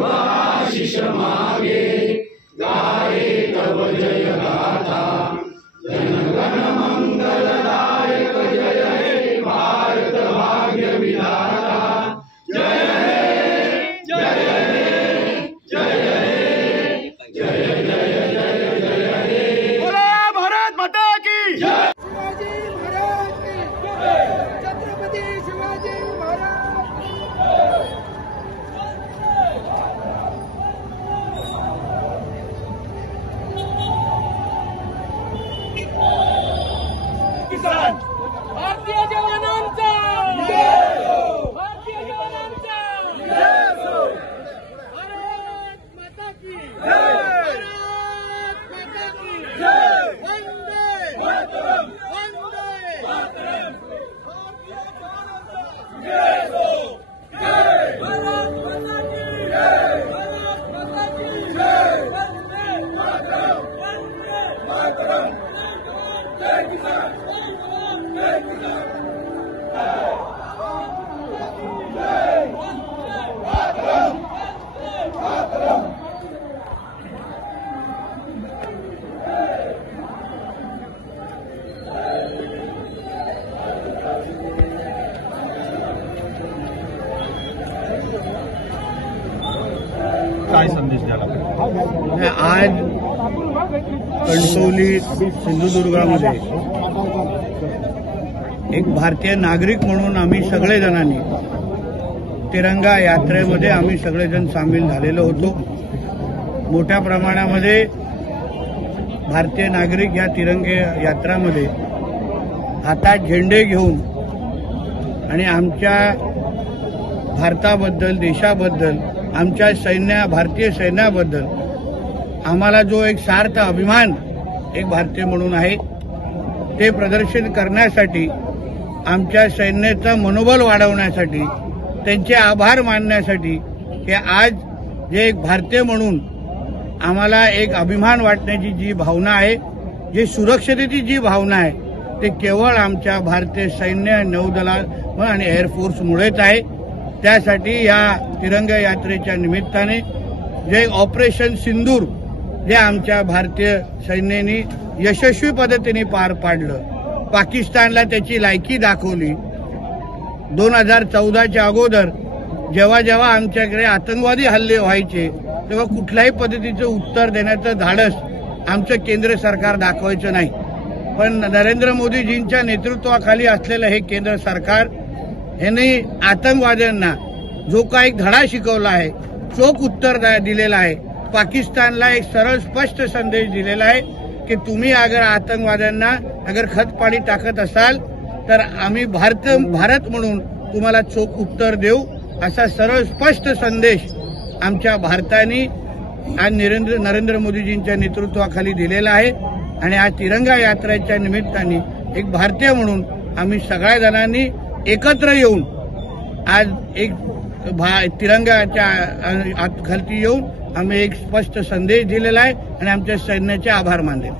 शुभ आशीष मागे गाये तव जय गाथा जनगण मंगलदायक जय हे भारत भाग्य विधाता जय हे जय हे जय हे जय जय जय जय हे बोला भारत माता की जय। छत्रपती शिवाजी महाराज किसान भारतीय जवानांचा भारतीय जवानांचा भारत माता की भारत माता की वंदे मातरम वंदे मातरम भारतीय जवानांचा भारत माता की वंदे मातरम वंदे मातरम जय किसान जय किसान काय संदेश द्याला? आज कणसोली सिंधुदुर्गामध्ये एक भारतीय नागरिक म्हणून आम्ही सगळेजणांनी तिरंगा यात्रेमध्ये आम्ही सगळेजण सामील झालेलो होतो। मोठ्या प्रमाणामध्ये भारतीय नागरिक या तिरंगे यात्रामध्ये हातात झेंडे घेऊन आणि आमच्या भारताबद्दल देशाबद्दल आमच्या भारतीय सैन्याबद्दल आम्हाला जो एक सार्थ अभिमान एक भारतीय म्हणून आहे ते प्रदर्शन करण्यासाठी आमच्या सैन्याचं मनोबल वाढवण्यासाठी त्यांचे आभार मानण्यासाठी की आज जे एक भारतीय म्हणून आम्हाला एक अभिमान वाटण्याची जी भावना आहे जी सुरक्षतेची जी भावना आहे ते केवळ आमच्या भारतीय सैन्य नौदलात आणि एअरफोर्समुळेच आहे। त्यासाठी या तिरंगा यात्रेच्या निमित्ताने जे ऑपरेशन सिंदूर जे आमच्या भारतीय सैन्याने यशस्वी पद्धतीने पार पाडलं, पाकिस्तानला त्याची लायकी दाखवली। 2014च्या अगोदर जेव्हा जेव्हा आमच्याकडे आतंकवादी हल्ले व्हायचे तेव्हा कुठल्याही पद्धतीचं उत्तर देण्याचं धाडस आमचं केंद्र सरकार दाखवायचं नाही, पण नरेंद्र मोदीजींच्या नेतृत्वाखाली असलेलं हे केंद्र सरकार यांनी आतंकवाद्यांना जो काही धडा शिकवला आहे, चोख उत्तर दिलेलं आहे। पाकिस्तानला एक सरळ स्पष्ट संदेश दिलेला आहे की तुम्ही अगर आतंकवाद्यांना अगर खतपाणी टाकत असाल तर आम्ही भारत म्हणून तुम्हाला चोख उत्तर देऊ, असा सरळ स्पष्ट संदेश आमच्या भारताने आज नरेंद्र मोदीजींच्या नेतृत्वाखाली दिलेला आहे। आणि आज तिरंगा यात्रेच्या निमित्ताने एक भारतीय म्हणून आम्ही सगळ्या जणांनी एकत्र येऊन आज एक तिरंगाच्या खालती येऊन आम्ही एक स्पष्ट संदेश दिलेला आहे आणि आमच्या सैन्याचे आभार मानले।